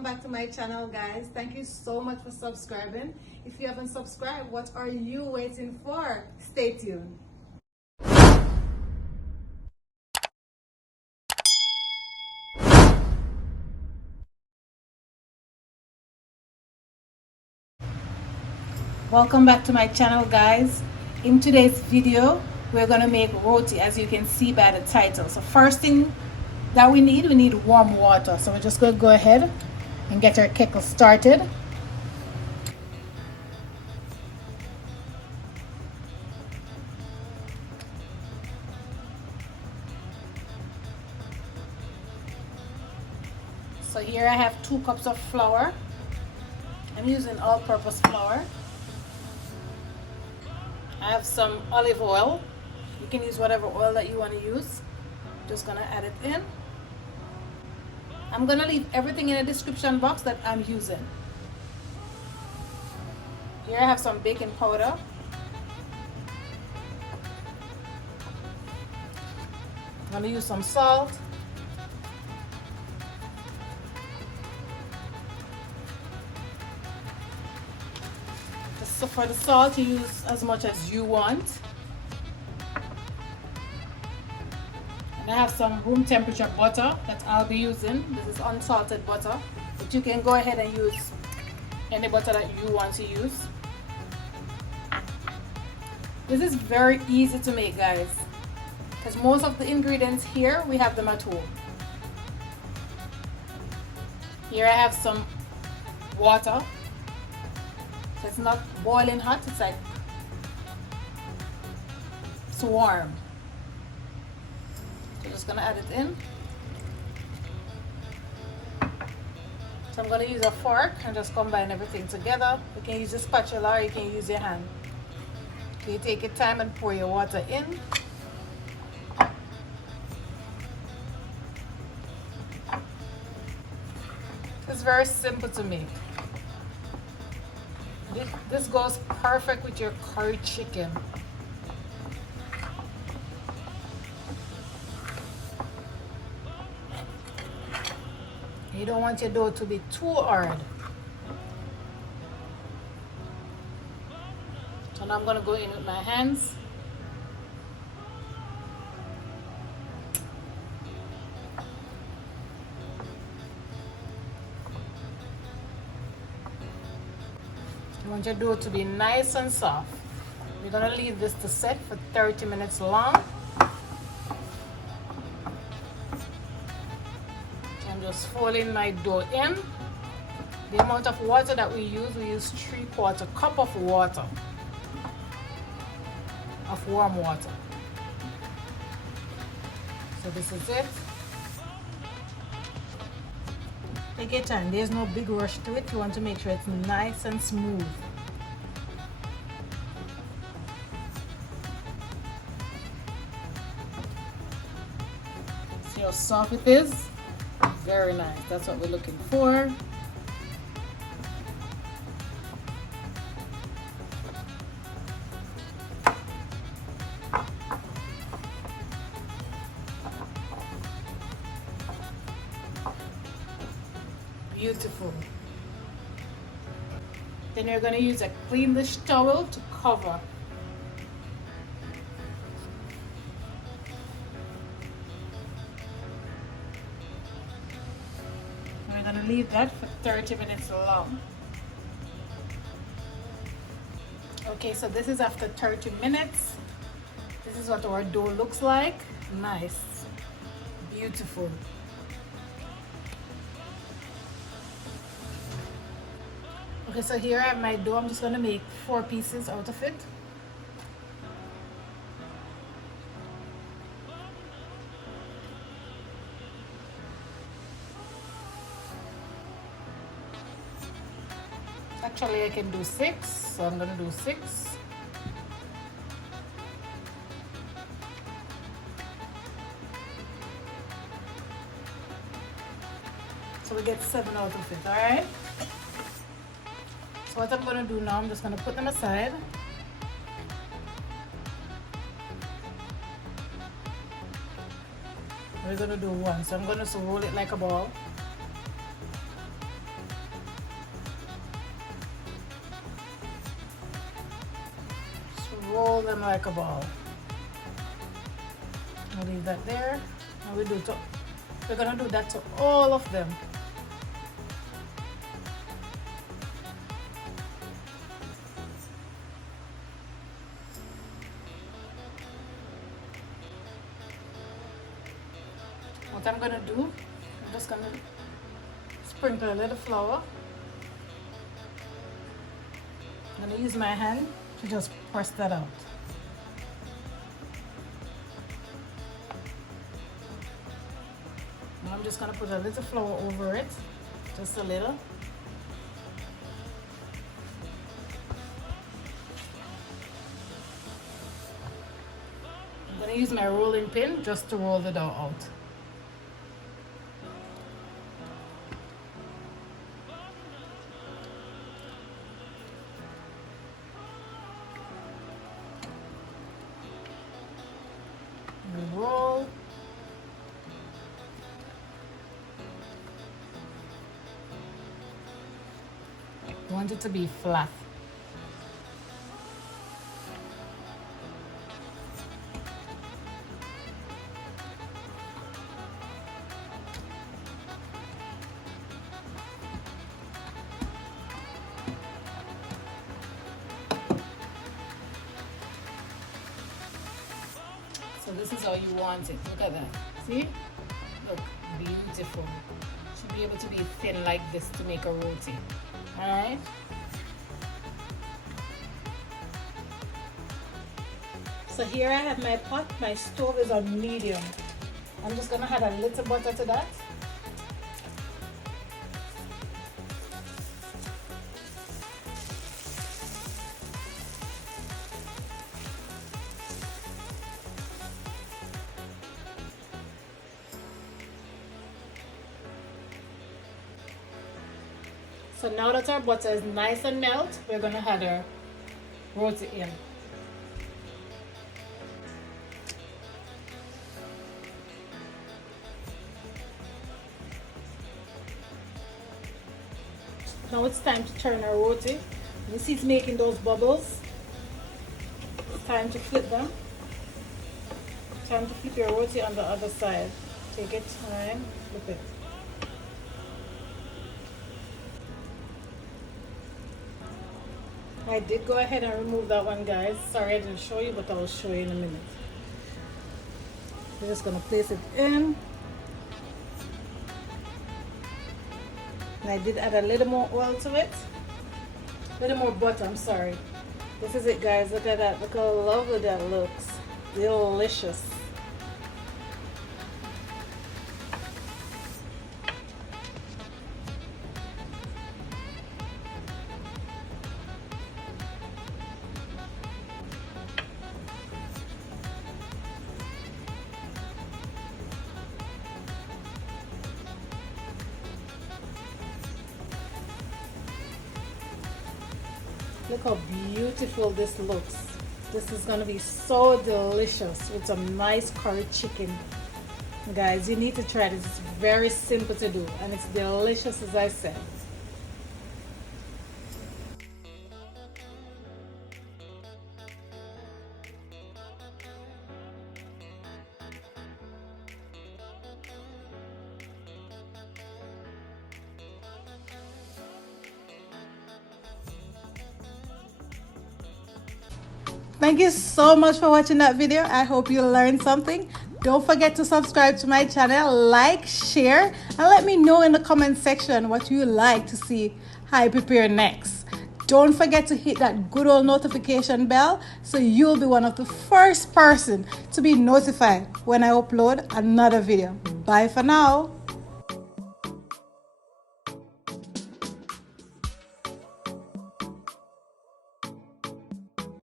welcome back to my channel, guys. Thank you so much for subscribing. If you haven't subscribed, what are you waiting for? Stay tuned. Welcome back to my channel, guys. In today's video, we're gonna make roti, as you can see by the title. So first thing that we need warm water. So we're just gonna go ahead and get our kettle started. So here I have 2 cups of flour. I'm using all-purpose flour. I have some olive oil. You can use whatever oil that you want to use. Just gonna add it in. I'm gonna leave everything in the description box that I'm using. Here I have some baking powder. I'm gonna use some salt. So for the salt, you use as much as you want. And I have some room temperature butter that I'll be using. This is unsalted butter, but you can go ahead and use any butter that you want to use. This is very easy to make, guys, because most of the ingredients here, we have them at home. Here I have some water. So it's not boiling hot, it's like it's warm. So I'm just gonna add it in. So I'm gonna use a fork and just combine everything together. You can use a spatula or you can use your hand. So you take your time and pour your water in. It's very simple to make. This goes perfect with your curry chicken. You don't want your dough to be too hard. So now I'm going to go in with my hands. You want your dough to be nice and soft. We're gonna leave this to set for 30 minutes long. I'm just folding my dough in. The amount of water that we use 3/4 cup of water, of warm water. So this is it. Take your time, there's no big rush to it. You want to make sure it's nice and smooth. See how soft it is? Very nice, that's what we're looking for. Beautiful. Then you're going to use a clean dish towel to cover. And we're going to leave that for 30 minutes long. Okay, so this is after 30 minutes. This is what our dough looks like. Nice. Beautiful. Okay, so here I have my dough. I'm just going to make 4 pieces out of it. Actually, I can do 6, so I'm going to do 6. So we get 7 out of it, alright? So what I'm going to do now, I'm just going to put them aside. We're going to do 1. So I'm going to roll it like a ball. roll them like a ball. I'll leave that there. And we're gonna do that to all of them. What I'm gonna do, I'm just gonna sprinkle a little flour. I'm gonna use my hand to just press that out. Now I'm just gonna put a little flour over it, just a little. I'm gonna use my rolling pin just to roll the dough out. Roll. You want it to be flat. So this is how you want it. Look at that. See? Look, beautiful. Should be able to be thin like this to make a roti. Alright? So here I have my pot. My stove is on medium. I'm just gonna add a little butter to that. So now that our butter is nice and melt, we're gonna add our roti in. Now it's time to turn our roti. You see it's making those bubbles. It's time to flip them. Time to flip your roti on the other side. Take it time, flip it. I did go ahead and remove that one, guys. Sorry I didn't show you, but I'll show you in a minute. We're just gonna place it in. And I did add a little more oil to it. A little more butter, I'm sorry. This is it, guys. Look at that. Look how lovely that looks. Delicious. Look how beautiful this looks. This is gonna be so delicious with some nice curry chicken. Guys, you need to try this. It's very simple to do and it's delicious, as I said. Thank you so much for watching that video. I hope you learned something. Don't forget to subscribe to my channel, like, share, and let me know in the comment section what you like to see I prepare next. Don't forget to hit that good old notification bell so you'll be one of the first person to be notified when I upload another video. Bye for now.